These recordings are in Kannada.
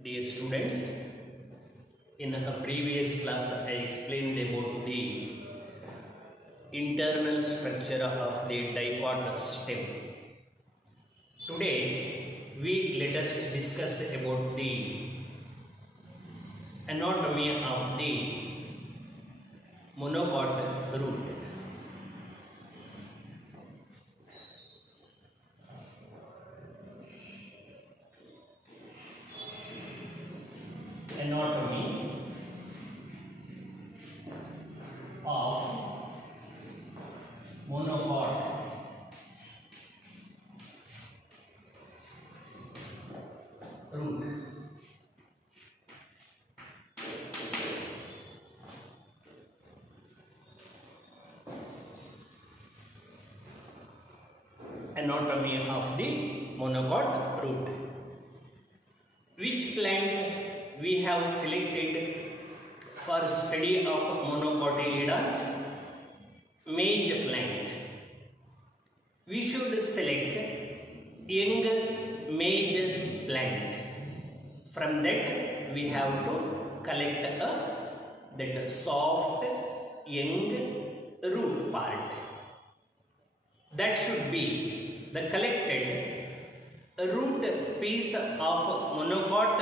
Dear students, in a previous class I explained about the internal structure of the dipart stem. Today let us discuss about the anatomy of the monopod root. Anatomy of monopod root. Anatomy of the monopod root. Which plant we have selected for study of monocotyledons? Maize plant. We should select young maize plant. From that we have to collect that soft young root part. That should be the collected root piece of monocot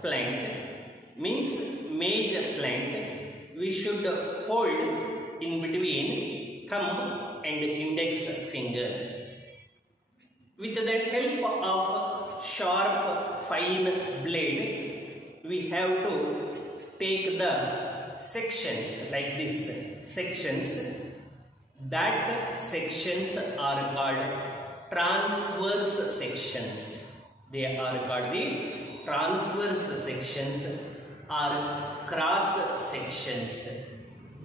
plant, means maize plant. We should hold in between thumb and index finger. With the help of sharp fine blade, we have to take the sections like this. That sections are called transverse sections. They are called the transverse sections or cross sections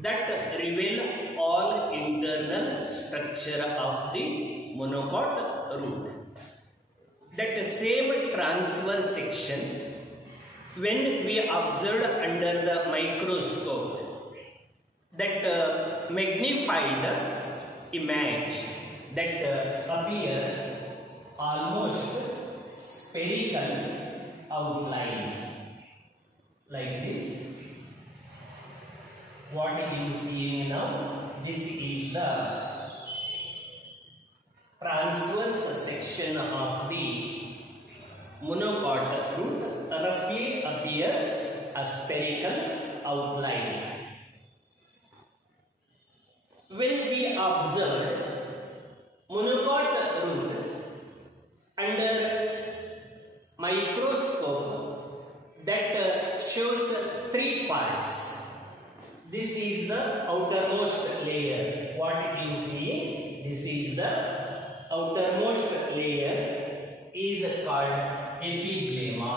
that reveal all internal structure of the monocot root. That same transverse section, when we observed under the microscope, that magnified image that appear almost spherical outline like this. What you see now, this is the transverse section of the monocot root, roughly appear a spherical outline. When we observe monocot root under microscope, that shows three parts. This is the outermost layer. What you see, this is the outermost layer, is called epiblema.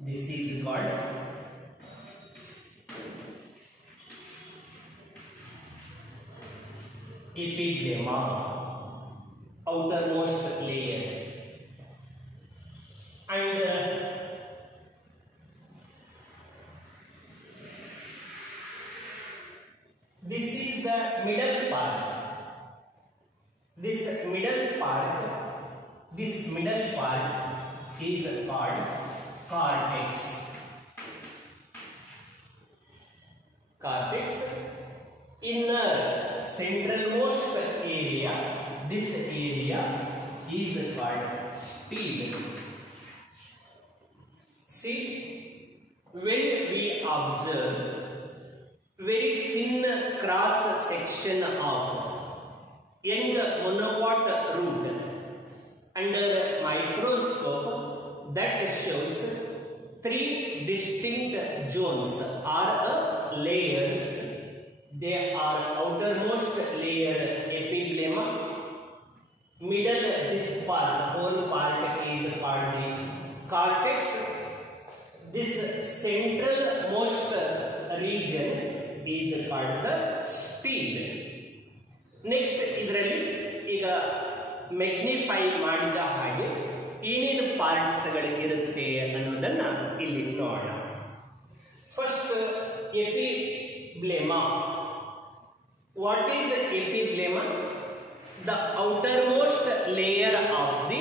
This is called epiblema, outermost layer. And this is the middle part. This middle part is called cortex. Inner centralmost area, this area is called stele. See, when we observe very thin cross section of young monocot root under microscope, that shows three distinct zones or layers. They are outermost layer epiblema, middle this part, whole part is called the cortex. This central most region is called the stele. Next, ಇದರಲ್ಲಿ ಈಗ ಮ್ಯಾಗ್ನಿಫೈ ಮಾಡಿದ ಹಾಗೆ ಏನೇನು ಪಾರ್ಟ್ಸ್ ಗಳಿರುತ್ತೆ ಅನ್ನೋದನ್ನ ಇಲ್ಲಿ ನೋಡೋಣ. First ಎಪಿಬ್ಲೆಮಾ. What is epiblema? The outermost layer of the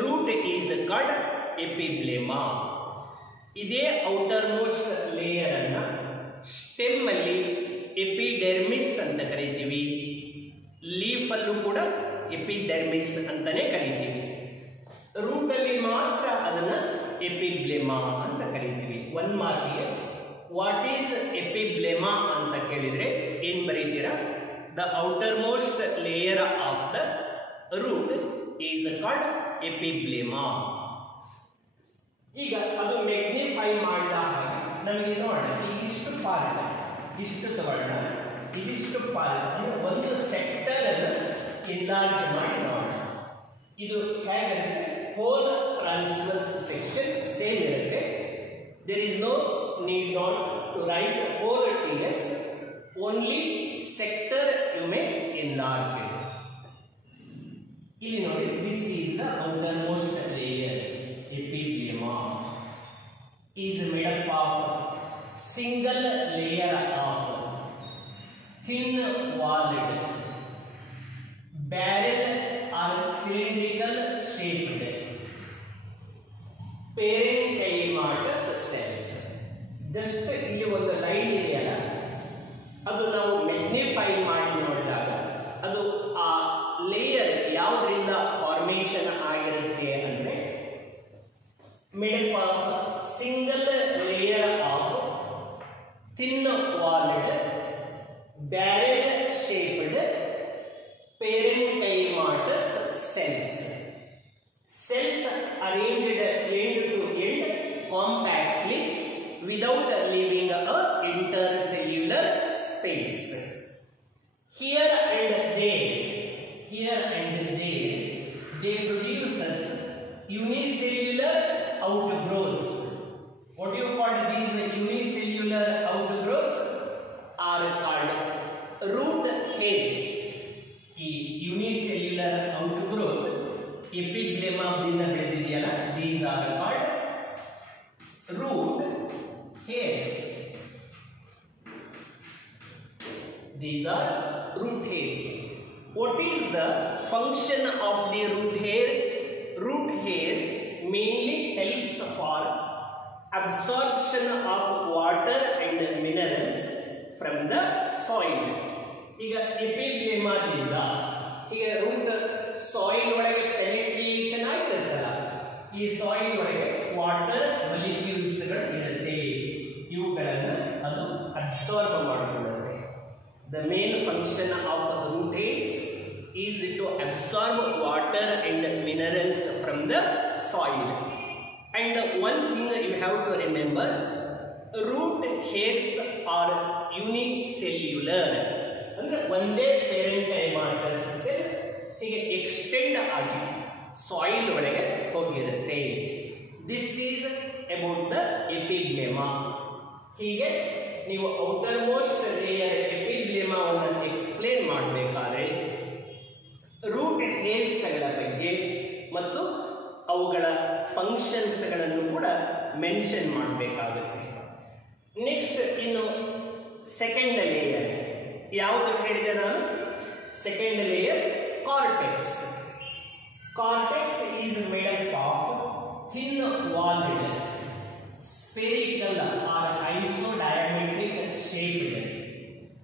root is called ಎಪಿಬ್ಲೆಮಾ. ಇದೇ ಔಟರ್ ಮೋಸ್ಟ್ ಲೇಯರ್ ಅನ್ನ ಸ್ಟೆಮ್ ಅಲ್ಲಿ ಎಪಿಡರ್ಮಿಸ್ ಅಂತ ಕರಿತೀವಿ. ಲೀಫ್ ಅಲ್ಲೂ ಕೂಡ ಎಪಿಡರ್ಮಿಸ್ ಅಂತಾನೆ ಕರಿತೀವಿ. ರೂಟ್ ಅಲ್ಲಿ ಮಾತ್ರ ಅದನ್ನ ಎಪಿಬ್ಲೆಮಾ ಅಂತ ಕರಿತೀವಿ. 1 ಮಾರ್ಕಿಗೆ ವಾಟ್ ಈಸ್ ಎಪಿಬ್ಲೆಮಾ ಅಂತ ಕೇಳಿದ್ರೆ ಏನ್ ಬರೀತೀರಾ? The outermost layer of the root is called epiblema. ಈಗ ಅದು ಮ್ಯಾಗ್ನಿಫೈ ಮಾಡಿದ ಹಾಗೆ ನಮಗೆ ನೋಡೋಣ, ಇಷ್ಟು ಪಾರ್ಟ್ ಇಷ್ಟು ತಗೊಳ್ಳೋಣ, ಇದಿಷ್ಟು ಪಾರ್ಟ್ ಅಂದ್ರೆ ಒಂದು ಸೆಕ್ಟರ್ ಅನ್ನು ಎನ್ಲಾರ್ಜ್ ಮಾಡಿ ನೋಡೋಣ. ಇದು ಹೇಗಿರುತ್ತೆ? ಹೋಲ್ ಟ್ರಾನ್ಸ್ವರ್ಸ್ ಸೆಕ್ಷನ್ ಸೇಮ್ ಇರುತ್ತೆ. There is no need not to write whole TS, only sector you may enlarge it. ಇಲ್ಲಿ ನೋಡಿ, this is the outermost layer. Epiblema is made up of single layer of thin walled barrel or cylindrical shaped parenchymatous cells. Just ಇಲ್ಲಿ ಒಂದು ಲೈನ್ ಇದೆಯಲ್ಲ, ಅದು ನಾವು ಮ್ಯಾಗ್ನಿಫೈ ಮಾಡಿ ನೋಡಿದಾಗ ಅದು ಆ ಲೇಯರ್ ಯಾವುದರಿಂದ ಫಾರ್ಮೇಶನ್ ಆಗಿರುತ್ತೆ ಅಂದ್ರೆ made of single layer of thin ವಾಲ್ಡ್ barrel shaped parenchymatous cells. Cells arranged end to end compactly without leaving a intercellular space. Here and there, they produce unicellular outgrowths. What do you call these unicellular outgrowths? Are called root hairs. ಈ unicellular outgrowth epiblema ದಿಂದ ಬೆಳೆದಿದೆಯಲ್ಲ, these are called root hairs. These are root hairs. What is the function of the root hair? Root hair mainly helps for absorption of water and minerals from the soil. ಈಗ ಎಪಿಬ್ಲೆಮಾದಿಂದ ಈಗ ರೂಟ್ ಸಾಯಿಲ್ ಒಳಗೆ ಪೆನಿಟ್ರೇಷನ್ ಆಗಿರುತ್ತಲ್ಲ, ಈ ಸಾಯಿಲ್ ಒಳಗೆ ವಾಟರ್ ಮಾಲಿಕ್ಯೂಲ್ಸ್ ಗಳು ಇರುತ್ತೆ, ಇವುಗಳನ್ನು ಅದು ಅಬ್ಸಾರ್ಬ್ ಮಾಡಿಕೊಳ್ಳುತ್ತೆ. The main function of root hairs is to absorb water and minerals from the soil. And one thing you have to remember, root hairs are unicellular. ಅಂದ್ರೆ ಒಂದೇ ಪೇರೆಂಕೈಮಾಟಸ್ ಸೆಲ್ ಹೀಗೆ ಎಕ್ಸ್ಟೆಂಡ್ ಆಗಿ ಸಾಯಿಲ್ ಒಳಗೆ ಹೋಗಿರುತ್ತೆ. This is about the epiblema. ಹೀಗೆ ನೀವು ಔಟರ್ ಮೋಸ್ಟ್ ಲೇಯರ್ ಎಪಿಬ್ಲೆಮಾವನ್ನು ಎಕ್ಸ್ಪ್ಲೇನ್ ಮಾಡಬೇಕಾದ್ರೆ ರೂಟ್ ಹೇರ್ಸ್ಗಳ ಬಗ್ಗೆ ಮತ್ತು ಅವುಗಳ ಫಂಕ್ಷನ್ಸ್ಗಳನ್ನು ಕೂಡ ಮೆನ್ಷನ್ ಮಾಡಬೇಕಾಗುತ್ತೆ. ನೆಕ್ಸ್ಟ್ ಇನ್ನು ಸೆಕೆಂಡ್ ಲೇಯರ್ ಯಾವುದು ಹೇಳಿದೆ ನಾನು? Second layer cortex. Cortex is made up of thin walled spherical or isodiametric shaped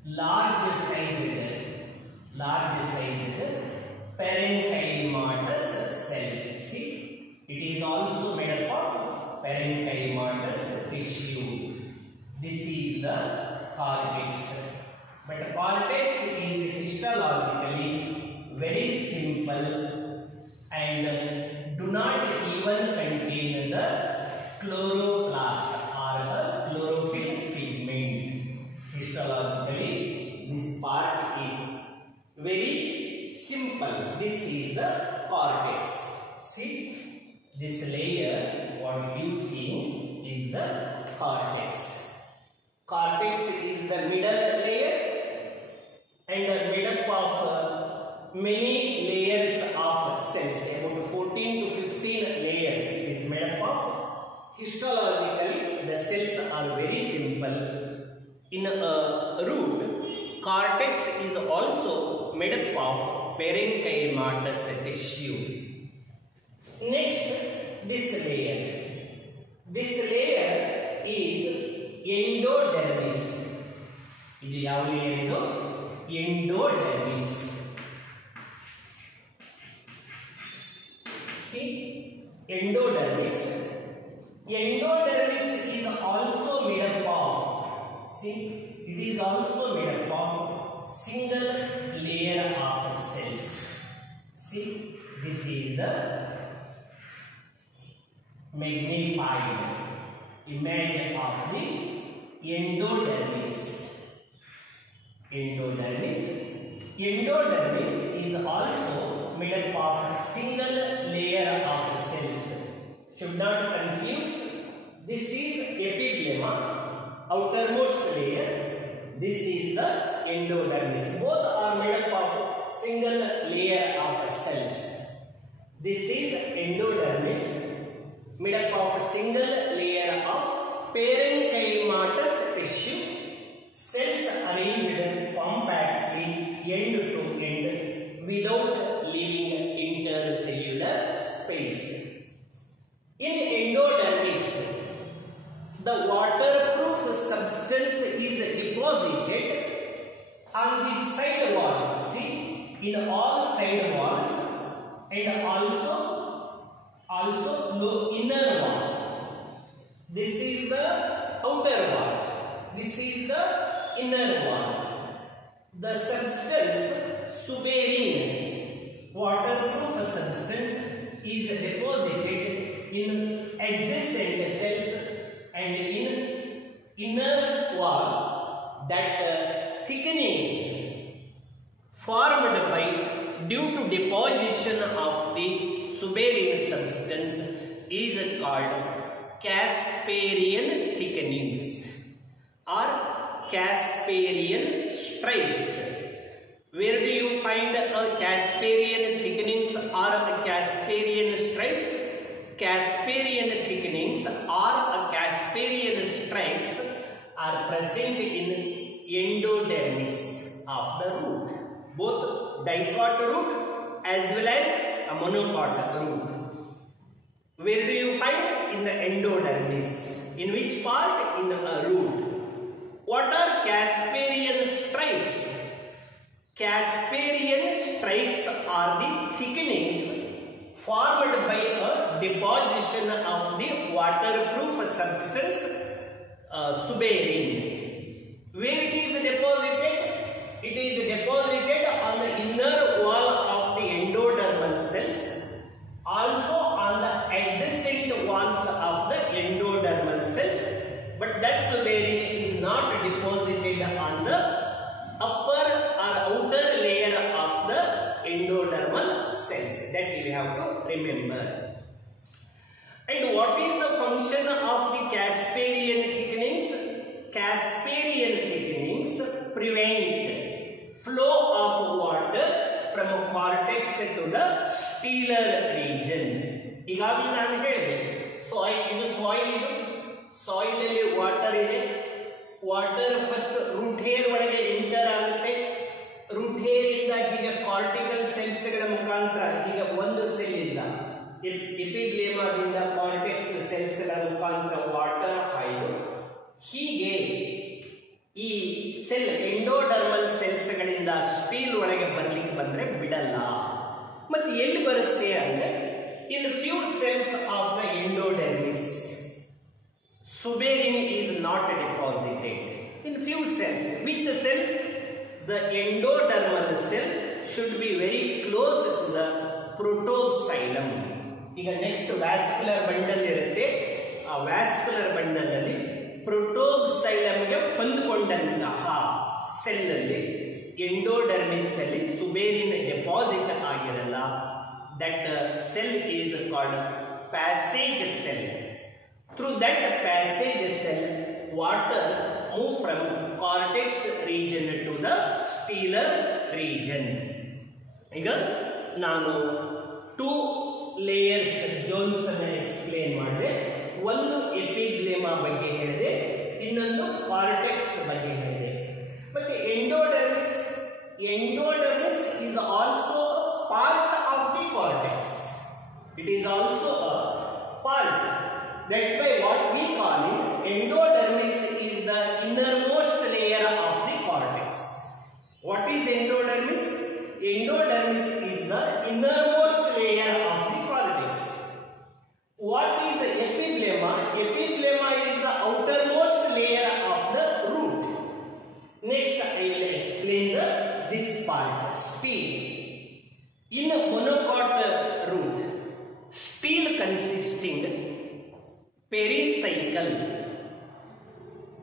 large sized parenchymatous cells. See, it is also made up of parenchymatous tissue. This is the cortex. But cortex is histologically very simple and do not even contain the chloroplast or the chlorophyll pigment. Histologically, this part is very simple. This is the cortex. See, this layer, what you see is the cortex. Cortex is the middle layer and made up of many layers of cells. About 14 to 15 layers is made up of. Histologically, the cells are very simple. In a root, cortex is also made up of parenchymatous tissue. Next, this layer. This layer is endodermis. ಇದು ಯಾವ ಲೇಯರ್ ಇದು? Endodermis. See, endodermis. Endodermis is also made up of, see, it is also made up of single layer of cells. See, this is the magnified image of the endodermis. Endodermis is also made up of single layer of cells. Should not confuse. This is epiblema, outermost layer. This is the endodermis. Both are made up of single layer of cells. This is endodermis, made up of a single layer of parenchymatous tissue. Cells arranged compactly end to end without leaving intercellular space. In endodermis, the waterproof substance is deposited on the side walls. See, in all side walls, and also inner wall. This is the outer wall. This is the inner wall. The substance, suberin, waterproof substance, is deposited in adjacent cells and in inner wall. That thickenings formed by due to deposition of the suberin substance is called Casparian thickenings or Casparian stripes. Where do you find a Casparian thickenings or a Casparian stripes? Casparian thickenings or a Casparian stripes are present in endodermis of the root, both dicot root as well as a monocot root. Where do you find? In the endodermis. In which part? In the root. What are Casparian stripes? Casparian stripes are the thickenings formed by a deposition of the waterproof substance suberin. Where it is deposited? It is deposited on the inner wall of the endodermal cells, also on the adjacent walls of the endodermal cells, but that suberin is not deposited on the upper or outer layer of the endodermal cells. That you have to remember. And what is the function of the Casparian thickenings? Casparian thickenings prevent flow of water from cortex to the stellar region. ಈಗಾಗಲೇ ನಾನು ಹೇಳಿದೆ, ಇದು ಸಾಯಿಲ್ ಅಲ್ಲಿ ವಾಟರ್ ಇದೆ. ವಾಟರ್ ಫಸ್ಟ್ ರೂಟ್ ಹೇರ್ ಒಳಗೆ ಎಂಟರ್ ಆಗುತ್ತೆ. ರೂಟ್ ಹೇರ್ ಇಂದ ಈಗ ಕಾರ್ಟಿಕಲ್ ಸೆಲ್ಸ್ ಗಳ ಮುಖಾಂತರ ಈಗ ಒಂದು ಸೆಲ್ ಇಂದ ಎಪಿಗ್ಲೇಮಾದಿಂದ ಕಾರ್ಟೆಕ್ಸ್ ಸೆಲ್ಸ್ ಗಳ ಮುಖಾಂತರ ವಾಟರ್ ಹಾಯ್ದು ಹೀಗೆ ಈ ಸೆಲ್ ಎಂಡೋಡರ್ಮಲ್ ಸೆಲ್ಸ್ ಗಳಿಂದ ಸ್ಟೀಲ್ ಒಳಗೆ ಬರ್ಲಿಕ್ಕೆ ಬಂದ್ರೆ ಬಿಡಲ್ಲ. ಮತ್ತೆ ಎಲ್ಲಿ ಬರುತ್ತೆ ಅಂದ್ರೆ in few cells of the endodermis suberin is not deposited. In few cells, which cell? The endodermal cell should be very close to the protoxylem. ಈಗ ನೆಕ್ಸ್ಟ್ ವ್ಯಾಸ್ಕ್ಯುಲರ್ ಬಂಡಲ್ ಇರುತ್ತೆ. ಆ ವ್ಯಾಸ್ಕ್ಯುಲರ್ ಬಂಡಲ್ ಅಲ್ಲಿ ಪ್ರೋಟೋಕ್ಸೈಲಮ್ಗೆ ಹೊಂದಿಕೊಂಡಂತಹ ಸೆಲ್ ಅಲ್ಲಿ ಎಂಡೋಡರ್ಮಿಸ್ ಅಲ್ಲಿ ಸುಬೇರಿನ್ ಡೆಪಾಸಿಟ್ ಆಗಿರಲ್ಲ. That cell is called passage cell. Through that passage cell, water move from cortex region to the stellar region. ಈಗ ನಾನು 2 layers zones ಅನ್ನು explain ಮಾಡಿದೆ. ಒಂದು ಎಪಿಗ್ಲೇಮಾ ಬಗ್ಗೆ ಹೇಳಿದೆ, ಇನ್ನೊಂದು ಕಾರ್ಟೆಕ್ಸ್ ಬಗ್ಗೆ ಹೇಳಿದೆ. ಮತ್ತೆ endodermis is also a part of the cortex. It is also a part. That's why what we call it, endodermis is the innermost layer of the cortex. What is endodermis? Endodermis is the innermost layer of the cortex. What is epiblema? Epiblema is the outermost layer of the root. Next, I will explain this part, steel. In a monocot root, steel consisting pericycle,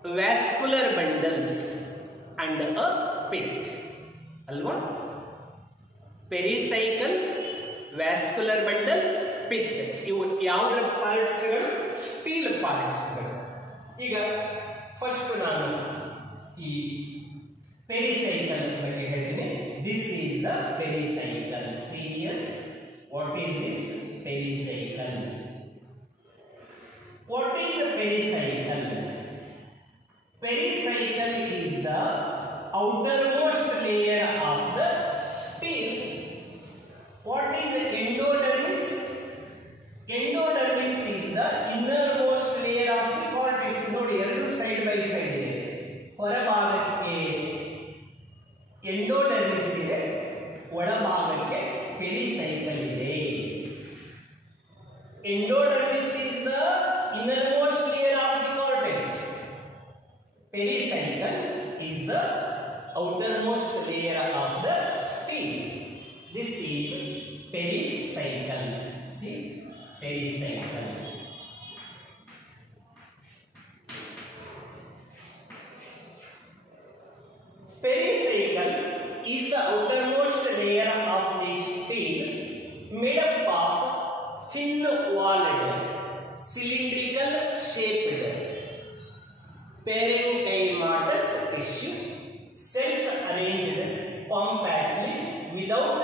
vascular bundles and a pith. Alva? Pericycle, vascular bundle, pith. Yavadra parts steel parts. Iga first nanu pericycle ಬಗ್ಗೆ ಹೇಳ್ತೀನಿ. This is the pericycle. See here. What is this? Pericycle. What is a pericycle? Pericycle is the outermost layer of the steel. What is endodermis? Endodermis is the innermost layer of the cortex. ನೋಡಿ ಎರಡು side by side ಇದೆ. ಹೊರಭಾಗಕ್ಕೆ ಎಂಡೋಡರ್ಮಿಸ್ ಇದೆ, ಒಳಭಾಗಕ್ಕೆ ಪೆರಿಸೈಕಲ್ ಇದೆ. Endodermis is the innermost layer of the cortex. Pericycle is the outermost layer of the steel. This is pericycle. See, pericycle. Pericycle is the outermost layer of the steel made up of thin-walled, cylindrical shaped parenchymatous tissue, cells arranged compactly without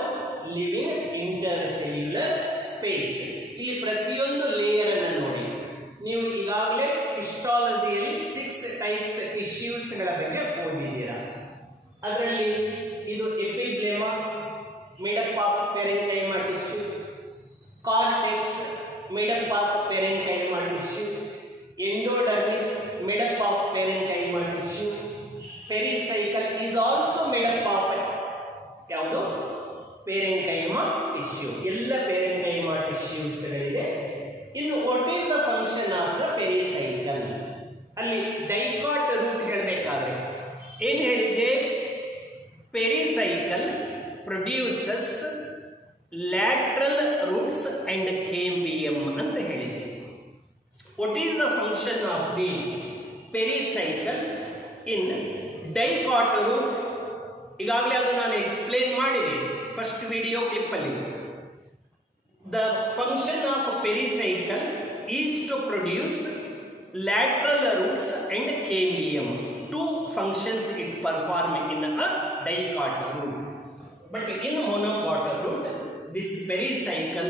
leaving intercellular space. ಇಲ್ಲಿ ಪ್ರತಿಯೊಂದು ಲೇಯರ್ ಅನ್ನು ನೋಡಿ. ನೀವು ಈಗಾಗಲೇ ಹಿಸ್ಟಾಲಜಿಯಲ್ಲಿ 6 ಟೈಪ್ಸ್ ಟಿಶ್ಯೂಸ್ ಗಳ ಬಗ್ಗೆ ಓದಿದ್ದೀರಾ. ಅದರಲ್ಲಿ ಇದು epiblema made up of parenchyma tissue, cortex made up of parenchyma tissue, endodermis made up of parenchyma tissue, pericycle is also made up of ಯಾವುದು ಪೆರೆನ್ಕೈಮಾ ಟಿಶ್ಯೂ. ಎಲ್ಲ ಪೆರೆನ್ಕೈಮಾ ಟಿಶ್ಯೂಸ್ ಗಳಿದೆ. ಇನ್ನು what is the function of the pericycle? ಅಲ್ಲಿ ಡೈಕಾಟ್ ರೂಟ್ ಹೇಳಬೇಕಾದ್ರೆ ಏನ್ ಹೇಳಿದ್ದೆ? Pericycle produces lateral roots and cambium ಅಂತ ಹೇಳಿದೆ. What is the function of the pericycle in dicot root? ಈಗಾಗಲೇ ಅದು ನಾನು ಎಕ್ಸ್ಪ್ಲೇನ್ ಮಾಡಿದೆ ಫಸ್ಟ್ ವಿಡಿಯೋ ಕ್ಲಿಪ್ ಅಲ್ಲಿ. The function of pericycle is to produce lateral roots and cambium. Two functions it perform in a dicot root. But in monocot root, this pericycle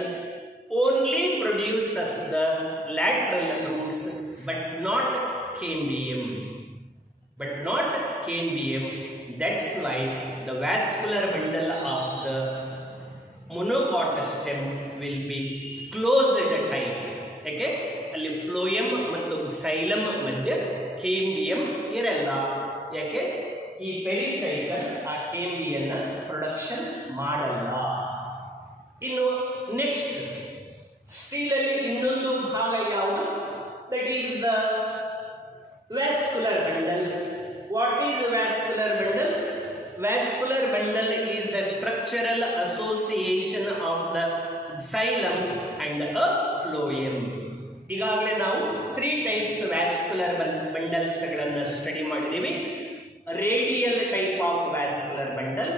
only produces the lateral roots, but not cambium. That's why the vascular bundle of the monocot stem will be closed type. Okay? ಅಲ್ಲಿ ಫ್ಲೋಯಂ ಮತ್ತು ಸೈಲಮ್ ಮಧ್ಯ ಕೇಂಬಿಯಂ ಇರಲ್ಲ. ಯಾಕೆ? ಈ ಪೆರಿಸೈಕಲ್ ಆ ಕೇಂಬಿಯನ್ನ ಪ್ರೊಡಕ್ಷನ್ ಮಾಡಲ್ಲ. ಇನ್ನು ನೆಕ್ಸ್ಟ್ ಸ್ಟೀಲ್ ಅಲ್ಲಿ ಇನ್ನೊಂದು ಭಾಗ ಯಾವುದು? That is the vascular bundle. What is vascular bundle? Vascular bundle is the structural association of the xylem and a phloem. ಈಗಾಗಲೇ ನಾವು 3 ಟೈಪ್ಸ್ ವ್ಯಾಸ್ಕ್ಯುಲರ್ ಬಂಡಲ್ಸ್ ಗಳನ್ನು ಸ್ಟಡಿ ಮಾಡಿದೀವಿ. Radial type of vascular bundle,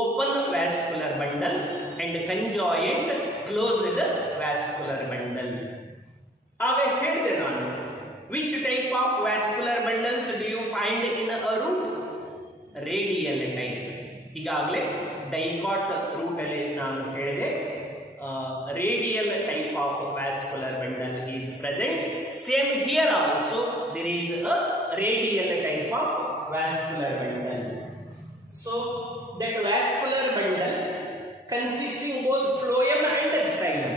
open vascular bundle and conjoint closed vascular bundle. ಆಗ ಹೇಳಿದೆ ನಾನು, which type of vascular bundles do you find in a root? Radial type. ಈಗಾಗಲೇ ಡೈಕಾಟ್ ರೂಟ್ ಅಲ್ಲಿ ನಾನು ಹೇಳಿದೆ radial type of vascular bundle is present. Same here also there is a radial type of vascular bundle. So that vascular bundle consisting both phloem and xylem.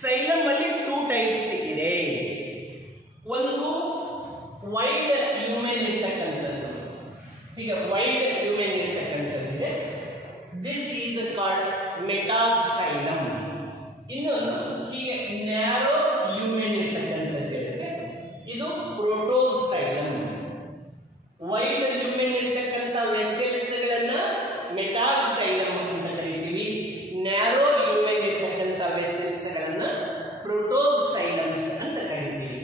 Xylem only 2 types ಇದೆ. ಹೀಗೆ ನ್ಯಾರೋ ಲ್ಯೂಮೆನ್ ಇರ್ತಕ್ಕಂಥದ್ದು ಇರುತ್ತೆ. ಇದು ಪ್ರೋಟೋಕ್ಸೈಲಮ್. ವೈಡ್ ಲ್ಯೂಮೆನ್ ಇರ್ತಕ್ಕಂಥ ವೆಸೆಲ್ಸ್ ಗಳನ್ನ ಮೆಟಾಕ್ಸೈಲಮ್ ಅಂತ ಕರೀತೀವಿ. ನ್ಯಾರೋ ಲ್ಯೂಮೆನ್ ಇರ್ತಕ್ಕಂಥ ವೆಸೆಲ್ಸ್ ಗಳನ್ನ ಪ್ರೋಟೋಕ್ಸೈಲಮ್ಸ್ ಅಂತ ಕರೀತೀವಿ.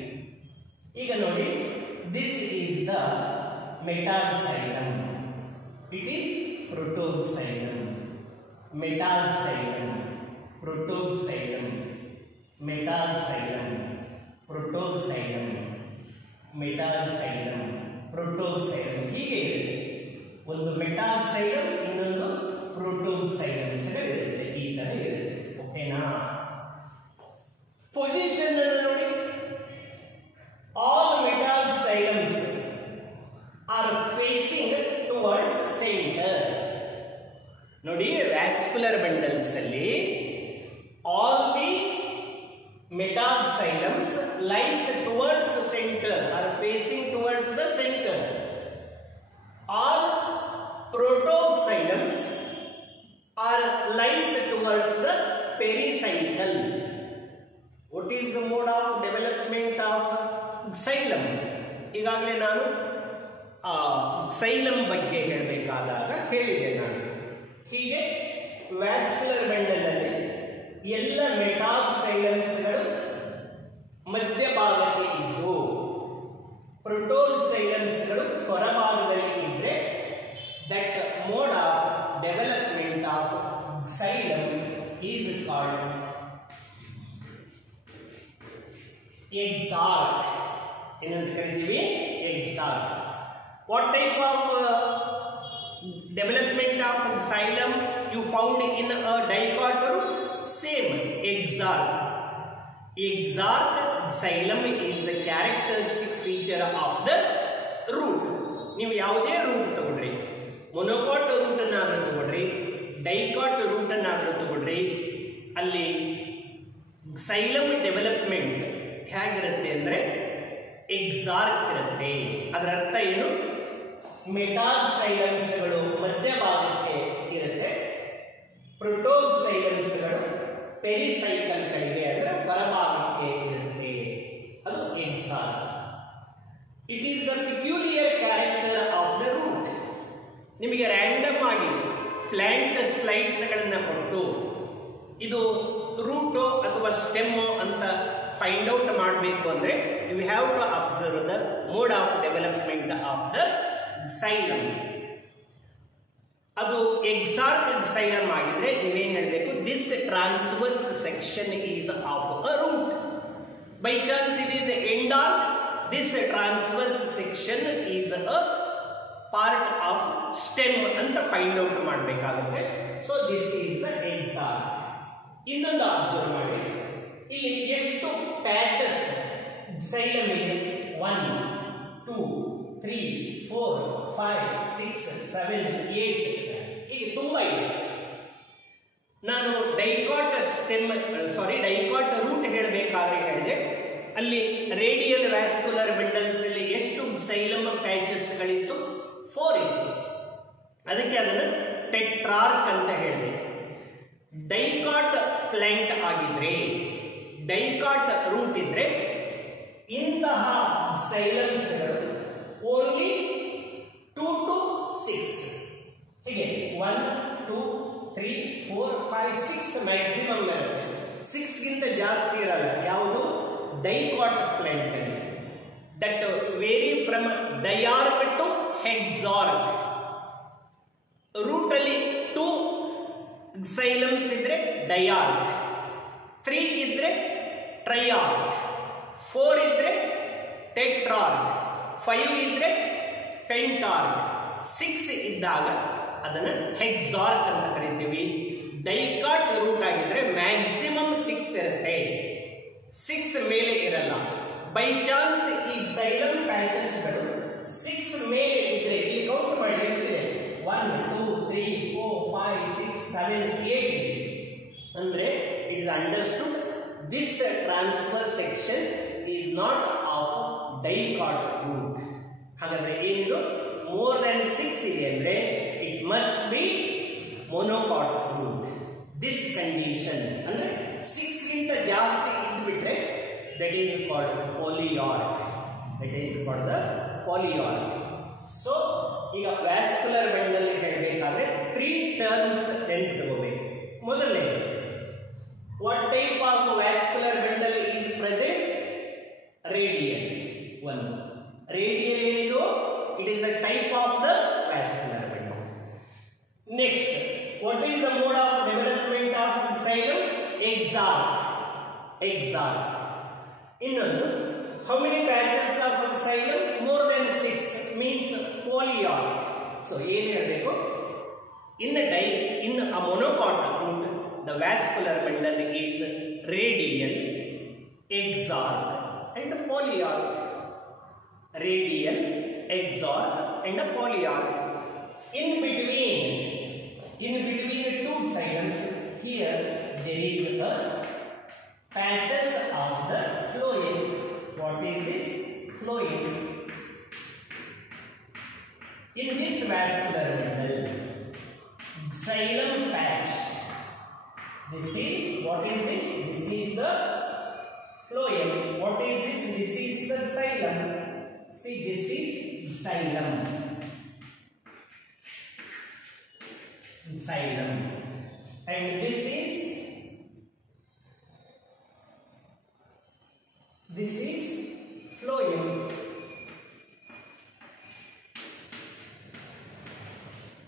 ಈಗ ನೋಡಿ, this is the metaxylem. It is protoxylem. Metaxylem, protoxylem, metaxylem, protoxylem, metaxylem, protoxylem. ಹೀಗೆ ಇರುತ್ತೆ. ಒಂದು ಮೆಟಾಕ್ಸೈಲಮ್, ಇನ್ನೊಂದು ಪ್ರೋಟೋಕ್ಸೈಲಮ್ಸ್ ಇರುತ್ತೆ. ಈ ತರ ಇರುತ್ತೆ. ಓಕೆನಾ? ಪೊಸಿಷನ್ ಅನ್ನು ನೋಡಿ. All metaxylems are facing towards centre. ನೋಡಿ, ವ್ಯಾಸ್ಕ್ಯುಲರ್ ಬಂಡಲ್ಸ್ ಅಲ್ಲಿ all the metaxylems lies towards the center, are facing towards the center. All protoxylems are lies towards the pericycle. What is the mode of development of xylem? ಈಗಾಗಲೇ ನಾನು xylem ಬಗ್ಗೆ ಹೇಳಬೇಕಾದಾಗ ಹೇಳಿದೆ ನಾನು. ಹೀಗೆ ವ್ಯಾಸ್ಕ್ಯುಲರ್ ಬಂಡಲ್ ಅಲ್ಲಿ ಎಲ್ಲ ಮೆಟಾಕ್ಸೈಲಮ್ಸ್ಗಳು ಮಧ್ಯಭಾಗಕ್ಕೆ ಇದ್ದು ಪ್ರೋಟೋಕ್ಸೈಲಮ್ಸ್ಗಳು ಹೊರಭಾಗದಲ್ಲಿ ಇದ್ರೆ that mode of development of xylem is called exarch. ಏನಂತ ಕರಿತೀವಿ? Exarch. What type of development of xylem you found in a dicot root? Same, exarch. Exarch xylem is the characteristic feature of the root. ನೀವು ಯಾವುದೇ ರೂಟ್ ತಗೊಳ್ರಿ, ಮೊನೊಕಾಟ್ ರೂಟ್ ಅನ್ನಾದ್ರೂ ತಗೊಳ್ರಿ, ಡೈಕಾಟ್ ರೂಟ್ ಅನ್ನಾದ್ರೂ ತಗೊಳ್ರಿ, ಅಲ್ಲಿ xylem ಡೆವಲಪ್ಮೆಂಟ್ ಹೇಗಿರುತ್ತೆ ಅಂದ್ರೆ ಎಕ್ಸಾರ್ಕ್ ಇರುತ್ತೆ. ಅದರ ಅರ್ಥ ಏನು? ಮೆಟಾಕ್ಸೈಲಮ್ಸ್ಗಳು ಮಧ್ಯಭಾಗಕ್ಕೆ ಇರುತ್ತೆ, ಪ್ರೋಟೋಕ್ಸೈಲಮ್ಸ್ಗಳು ಪೆರಿಸೈಕಲ್ ಕಡೆಗೆ ಅಂದ್ರೆ ಹೊರಭಾಗಕ್ಕೆ ಇರುತ್ತೆ. ಅದು exarch. It is the peculiar character of the root. ನಿಮಗೆ ರ್ಯಾಂಡಮ್ ಆಗಿ ಪ್ಲಾಂಟ್ ಸ್ಲೈಡ್ಸ್ಗಳನ್ನು ಕೊಟ್ಟು ಇದು ರೂಟೋ ಅಥವಾ ಸ್ಟೆಮ್ಮೋ ಅಂತ ಫೈಂಡ್ ಔಟ್ ಮಾಡಬೇಕು ಅಂದ್ರೆ you have to observe the mode of development of the xylem. ಅದು ಎಕ್ಸಾರ್ಕ್ xylem ಆಗಿದ್ರೆ ನೀವೇನ್ ಹೇಳಬೇಕು? This transverse section is of a root. By chance it is endarch, this transverse section is a part of stem ಅಂತ ಫೈಂಡ್ ಔಟ್ ಮಾಡಬೇಕಾಗುತ್ತೆ. So this is the exarch. ಇನ್ನೊಂದು ಅಬ್ಸರ್ವ್ ಮಾಡಿ, ಇಲ್ಲಿ ಎಷ್ಟು ಪ್ಯಾಚಸ್ xylem ಇದೆ? 1 2 3 4 5 6 7 8 ಹೀಗೆ ತುಂಬಾ ಇದೆ. ನಾನು ಡೈಕಾಟ್ ರೂಟ್ ಹೇಳಬೇಕಾದ್ರೆ ಹೇಳಿದೆ, ಅಲ್ಲಿ ರೇಡಿಯಲ್ ವ್ಯಾಸ್ಕ್ಯುಲರ್ ಬಂಡಲ್ಸ್ ಅಲ್ಲಿ ಎಷ್ಟು xylem ಪ್ಯಾಚಸ್ ಗಳಿತ್ತು? 4 ಇತ್ತು. ಅದಕ್ಕೆ ಅದನ್ನು ಟೆಟ್ರಾರ್ಕ್ ಅಂತ ಹೇಳಿದೆ. ಡೈಕಾಟ್ ಪ್ಲಾಂಟ್ ಆಗಿದ್ರೆ, ಡೈಕಾಟ್ ರೂಟ್ ಇದ್ರೆ ಇಂತಹ xylemsಗಳು ಓನ್ಲಿ 2 to 6 ಹೀಗೆ 1 2 3 4 5 6 ಮ್ಯಾಕ್ಸಿಮಮ್ ಇರುತ್ತೆ. 6 ಗಿಂತ ಜಾಸ್ತಿ ಇರಲ್ಲ. ಯಾವುದು? ಡೈಕಾಟ್ ಪ್ಲಾಂಟ್ ಅಲ್ಲಿ. That vary from diarch to hexarch. Root ಅಲ್ಲಿ 2 xylems ಇದ್ರೆ ಡಯಾರ್ಕ್, 3 ಇದ್ರೆ ಟ್ರಯಾರ್ಕ್, 4 ಇದ್ರೆ ಟೆಟ್ರಾರ್ಕ್, 5 ಇದ್ರೆ ಪೆಂಟಾರ್ಕ್, 6 ಇದ್ದಾಗ ಅದನ್ನ ಹೆಕ್ಸಾರ್ಕ್ ಅಂತ ಕರಿತೀವಿ. ಡೈಕಾಟ್ ರೂಟ್ ಆಗಿದ್ರೆ ಮ್ಯಾಕ್ಸಿಮಮ್ 6 ಇರುತ್ತೆ, 6 ಮೇಲೆ ಇರಲ್ಲ. ಬೈ ಚಾನ್ಸ್ ಈ xylem ಪ್ಯಾಚಸ್ಗಳು 6 ಮೇಲೆ ಇದ್ರೆ ಇಲ್ಲಿ ಕೌಂಟ್ ಮಾಡಿ ಎಷ್ಟಿದೆ? 1 2 3 4 5 6 7 8 ಅಂದ್ರೆ it is understood this transverse section is not of dicot root. ಹಾಗಾದ್ರೆ ಏನಿದು? ಮೋರ್ ದನ್ 6 ಇದೆ ಅಂದ್ರೆ it must be monocot root. This condition ಅಂದ್ರೆ 6 ಗಿಂತ ಜಾಸ್ತಿ ಇದ್ಬಿಟ್ರೆ that is called polyarch. That is called the polyarch. So ಈಗ ವ್ಯಾಸ್ಕ್ಯುಲರ್ ಬಂಡಲ್ ಹೇಳಬೇಕಾದ್ರೆ 3 ಟರ್ಮ್ಸ್ ನೆನಪಿಟ್ಕೋಬೇಕು. ಮೊದಲನೇ, what type of vascular bundle is present? Radial. One. Radial ಏನಿದು? It is the type of the vascular bundle. Next, what is the mode of development of xylem? Exarch. Exarch. Innondu, how many patches of xylem? More than 6 means polyarch. So ಏನು ಹೇಳಬೇಕು? In a monocot root, the vascular bundle is radial, exarch and polyarch. Radial, exarch and polyarch. In between two xylems, here there is a patches of the phloem. What is this? Phloem. In this vascular bundle, xylem patch. This is, what is this? This is the phloem. What is this? This is the xylem. See, this is xylem. Xylem. And this is phloem.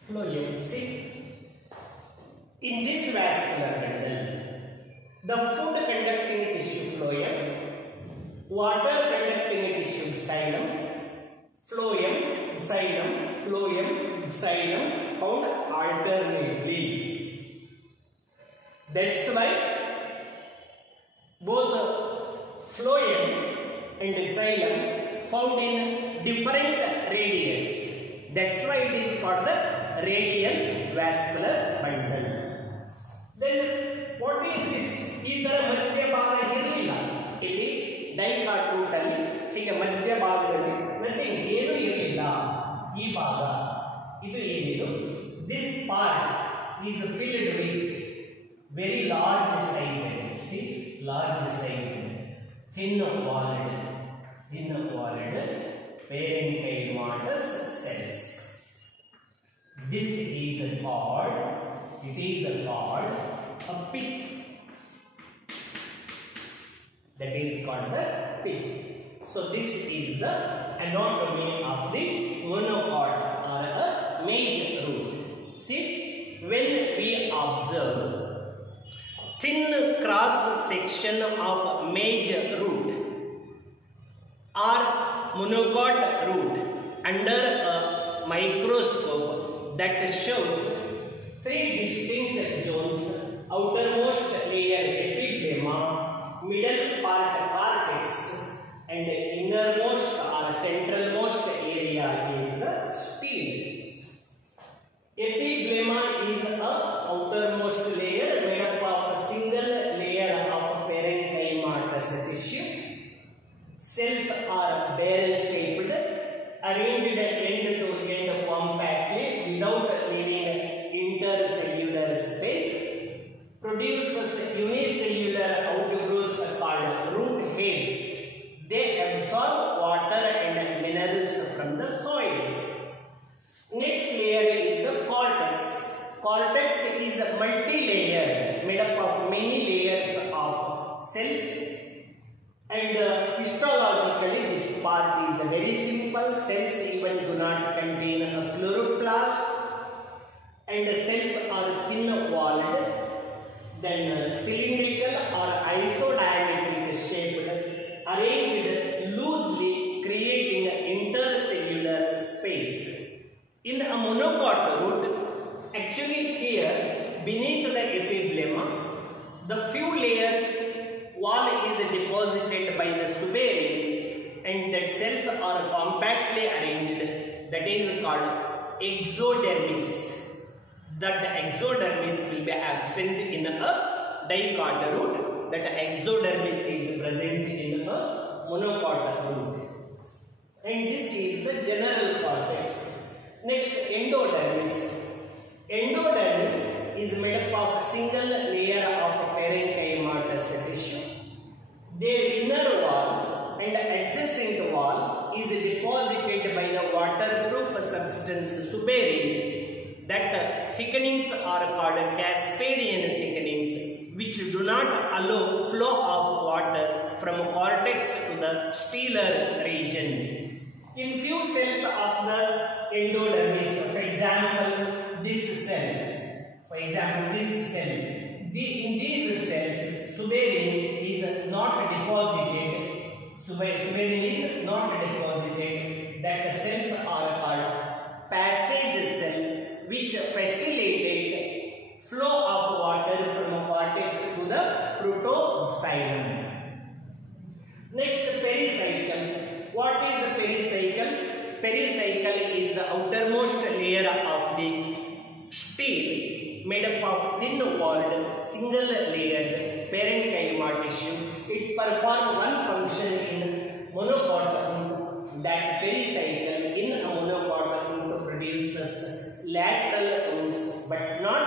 Phloem. See, in this vascular bundle, the food conducting tissue phloem, water conducting tissue xylem, phloem, xylem, phloem, xylem found alternately. That's why both phloem and xylem found in different radius. That's why it is called the radial vascular bundle. Then what is this? ಈ ತರ ಮಧ್ಯ ಭಾಗ ಇರಲಿಲ್ಲ. ಇಲ್ಲಿ ಡೈಕಾಟ್ ರೂಟ್ ಅಲ್ಲಿ ಹೀಗೆ ಮಧ್ಯ ಭಾಗದಲ್ಲಿ ನಥಿಂಗ್ ಏನು ಇರಲಿಲ್ಲ. ಈ ಭಾಗ ಇದು ಏನಿದು? This part is filled with very large size. See, large size, thin walled parenchymatous cells. This is called, a pith. That is called the pith. So this is the anatomy of the monocot or a major root. See, when we observe thin cross section of major root or monocot root under a microscope, that shows 3 distinct zones: outermost layer epiderma, middle part cortex, and innermost or centralmost area is the stele. Epiderma is a outermost layer made up of a single layer of parenchymatous tissue. Cells are barrel shaped, arranged end to end compactly without needing intercellular space. Produces unicellular outgrowths called root hairs. They absorb water and minerals from the soil. Next layer is the cortex. Cortex is a multi-layer made up of many layers of cells. And histologically, this part is very simple. Cells even do not contain a chloroplast, and the cells are thin-walled, then cylindrical or isodiametric shaped, arranged loosely, creating intercellular space. In a monocot root, actually here beneath the epiderma, the few layers wall is deposited by the suberin, and that cells are compactly arranged. That is called exodermis. That exodermis will be absent in a dicot root. That exodermis is present in a monocot root. And this is the general cortex. Next, endodermis. Endodermis is made up of a single layer of parenchymatous tissue. Their inner wall and adjacent wall is deposited by the waterproof substance suberin. That thickenings are called Casparian thickenings, which do not allow flow of water from cortex to the stellar region. In few cells of the endodermis, for example, this cell, in these cells, suberin is not deposited. Suberin is not deposited. That the cells are called passage cells, which facilitate flow of water from cortex to the protoxylem. Next, pericycle. What is the pericycle? Pericycle is the outermost layer of the stele made up of thin-walled, single-layered parenchyma tissue. It performs one function in monocot root. That pericycle in a monocot root produces lateral roots but not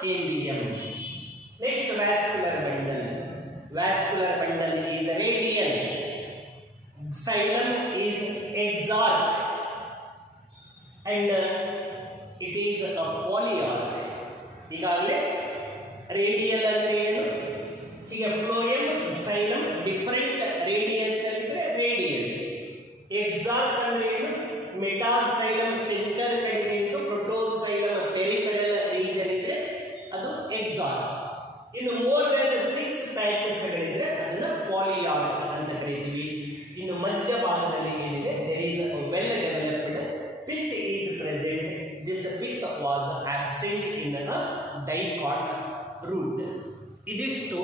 cambium. Next, vascular bundle. Vascular bundle is radial. Xylem is exarch and it is a polyarch. ಈಗಾಗಲೇ ರೇಡಿಯಲ್ ಅಂದ್ರೆ ಏನು? ಈಗ ಫ್ಲೋಯಮ್, xylem ಡಿಫರೆಂಟ್ ರೇಡಿಯಸ್ ಅಂದ್ರೆ ರೇಡಿಯಲ್. ಎಕ್ಸಾರ್ಕ್ ಅಂದ್ರೆ ಏನು? ಮೆಟಾಕ್ಸೈಲಮ್ ಸೆಂಟರ್ ಕಡೆಗೆ ಇದ್ದು ಪ್ರೋಟೋಕ್ಸೈಲಮ್ ಪೆರಿಫೆರಲ್ ರೀಜನ್ ಇದ್ರೆ ಅದು ಎಕ್ಸಾರ್ಕ್. ಇನ್ನು ಮೋರ್ ದನ್ 6 ಪ್ಯಾಚಸ್ ಗಳಿದ್ರೆ ಅದನ್ನ ಪಾಲಿಯಾರ್ಕ್ ಅಂತ ಕರೀತೀವಿ. ಇನ್ನು ಮಧ್ಯಭಾಗದಲ್ಲಿ ಏನಿದೆ, there is a well developed pith is present. This pith was absent in the dicot root. ಇದಿಷ್ಟು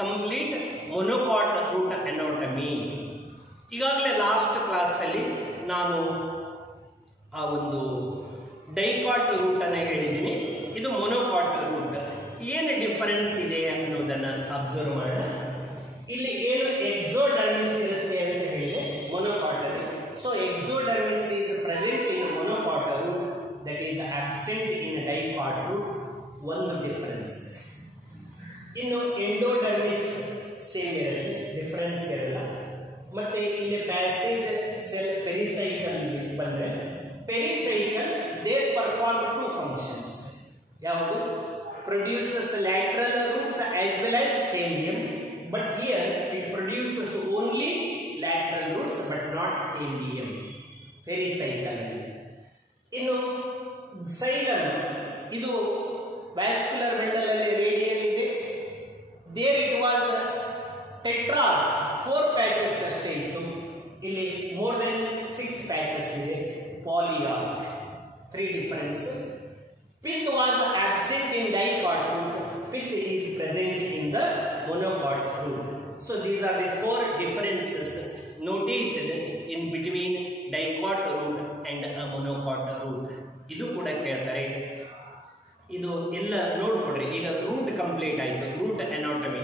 ಕಂಪ್ಲೀಟ್ ಮೊನೊಕಾಟ್ ರೂಟ್ ಅನಾಟಮಿ. ಈಗಾಗಲೇ ಲಾಸ್ಟ್ ಕ್ಲಾಸಲ್ಲಿ ನಾನು ಆ ಒಂದು ಡೈಕಾಟ್ ರೂಟ್ ಅನ್ನು ಹೇಳಿದ್ದೀನಿ. ಇದು ಮೊನೊಕಾಟ್ ರೂಟ್. ಏನು ಡಿಫರೆನ್ಸ್ ಇದೆ ಅನ್ನೋದನ್ನು ಅಬ್ಸರ್ವ್ ಮಾಡೋಣ. ಇಲ್ಲಿ ಏನು ಎಕ್ಸೋಡರ್ಮಿಸ್ ಇರುತ್ತೆ ಅಂತ ಹೇಳಿದೆ ಮೊನೊಕಾಟ್ ಅಲ್ಲಿ. So exodermis is present in monocot root, that is absent in dicot root. ಒಂದು ಡಿಫರೆನ್ಸ್. ಇನ್ನು ಎಂಡೋಡರ್ಮಿಸ್ ಸೇಮ್ ಇರಲ್ಲ, ಡಿಫರೆನ್ಸ್ ಇರಲ್ಲ. ಮತ್ತೆ ಇಲ್ಲಿ ಪ್ಯಾಸೇಜ್ ಸೆಲ್ ಪೆರಿಸೈಕಲ್ ಬಂದ್ರೆ, ಪೆರಿಸೈಕಲ್ ದೇ ಪರ್ಫಾರ್ಮ್ 2 ಫಂಕ್ಷನ್ಸ್. ಯಾವುದು? Produces lateral roots as well as cambium, but here it produces only lateral roots but not cambium. Pericycle. ಇನ್ನು xylem, ಇದು vascular bundle ಅಲ್ಲಿ ರೇಡಿಯಲ್ ಇದೆ. there it was tetra, 4 patches ಅಷ್ಟೇ ಇತ್ತು. ಇಲ್ಲಿ more than 6 patches ಇದೆ. polyarch. 3 difference. Pith was absent in dicot root. Pith is present in the monocot root. So these are the 4 differences noticed in between dicot root and a monocot root. ಇದು ಕೂಡ ಕೇಳ್ತಾರೆ. ಇದು ಎಲ್ಲ ನೋಡ್ಕೊಡ್ರಿ. ಈಗ ರೂಟ್ ಕಂಪ್ಲೀಟ್ ಆಯಿತು, ರೂಟ್ ಅನಾಟಮಿ.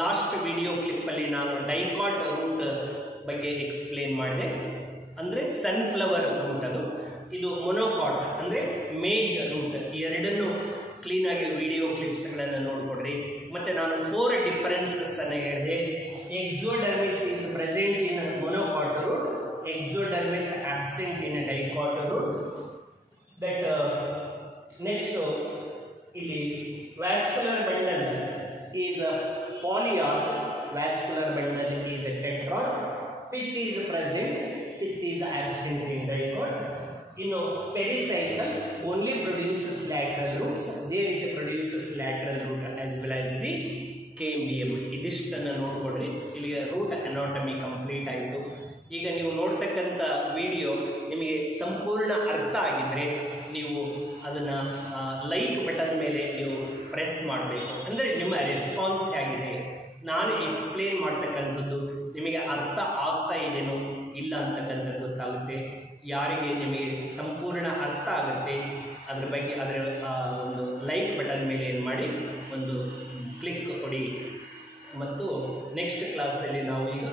ಲಾಸ್ಟ್ ವಿಡಿಯೋ ಕ್ಲಿಪ್ಪಲ್ಲಿ ನಾನು ಡೈಕಾಟ್ ರೂಟ್ ಬಗ್ಗೆ ಎಕ್ಸ್ಪ್ಲೇನ್ ಮಾಡಿದೆ. ಅಂದರೆ ಸನ್ಫ್ಲವರ್ ರೂಟ್ ಅದು. ಇದು ಮೊನೊಕಾಟ್ ಅಂದರೆ ಮೇಜ್ ರೂಟ್. ಈ ಎರಡನ್ನು ಕ್ಲೀನಾಗಿ ವಿಡಿಯೋ ಕ್ಲಿಪ್ಸ್ಗಳನ್ನು ನೋಡ್ಕೊಡ್ರಿ. ಮತ್ತು ನಾನು 4 ಡಿಫರೆನ್ಸಸ್ ಅನ್ನು ಹೇಳಿದೆ. Exodermis is present in monocot root, exodermis absent in dicot root. That next ಇಲ್ಲಿ vascular bundle is polyarch, vascular bundle is a tetrarch. Pith is present, pith is absent in dicot. ಇನ್ನು pericycle only produces lateral roots, there it produces lateral root as well as the cambium. ಇದಿಷ್ಟನ್ನು ನೋಡ್ಕೊಡ್ರಿ. ಇಲ್ಲಿಗೆ ರೂಟ್ ಅನಾಟಮಿ ಕಂಪ್ಲೀಟ್ ಆಯಿತು. ಈಗ ನೀವು ನೋಡ್ತಕ್ಕಂಥ ವಿಡಿಯೋ ನಿಮಗೆ ಸಂಪೂರ್ಣ ಅರ್ಥ ಆಗಿದ್ರೆ ನೀವು ಅದನ್ನು ಲೈಕ್ ಬಟನ್ ಮೇಲೆ ನೀವು ಪ್ರೆಸ್ ಮಾಡಬೇಕು. ಅಂದರೆ ನಿಮ್ಮ ರೆಸ್ಪಾನ್ಸ್ ಆಗಿದೆ, ನಾನು ಎಕ್ಸ್ಪ್ಲೇನ್ ಮಾಡ್ತಕ್ಕಂಥದ್ದು ನಿಮಗೆ ಅರ್ಥ ಆಗ್ತಾ ಇದೆನೋ ಇಲ್ಲ ಅಂತಕ್ಕಂಥದ್ದು ಗೊತ್ತಾಗುತ್ತೆ. ಯಾರಿಗೆ ನಿಮಗೆ ಸಂಪೂರ್ಣ ಅರ್ಥ ಆಗುತ್ತೆ ಅದ್ರ ಬಗ್ಗೆ ಅದರ ಒಂದು ಲೈಕ್ ಬಟನ್ ಮೇಲೆ ಏನು ಮಾಡಿ ಒಂದು ಕ್ಲಿಕ್ ಕೊಡಿ. ಮತ್ತು ನೆಕ್ಸ್ಟ್ ಕ್ಲಾಸಲ್ಲಿ ನಾವು ಈಗ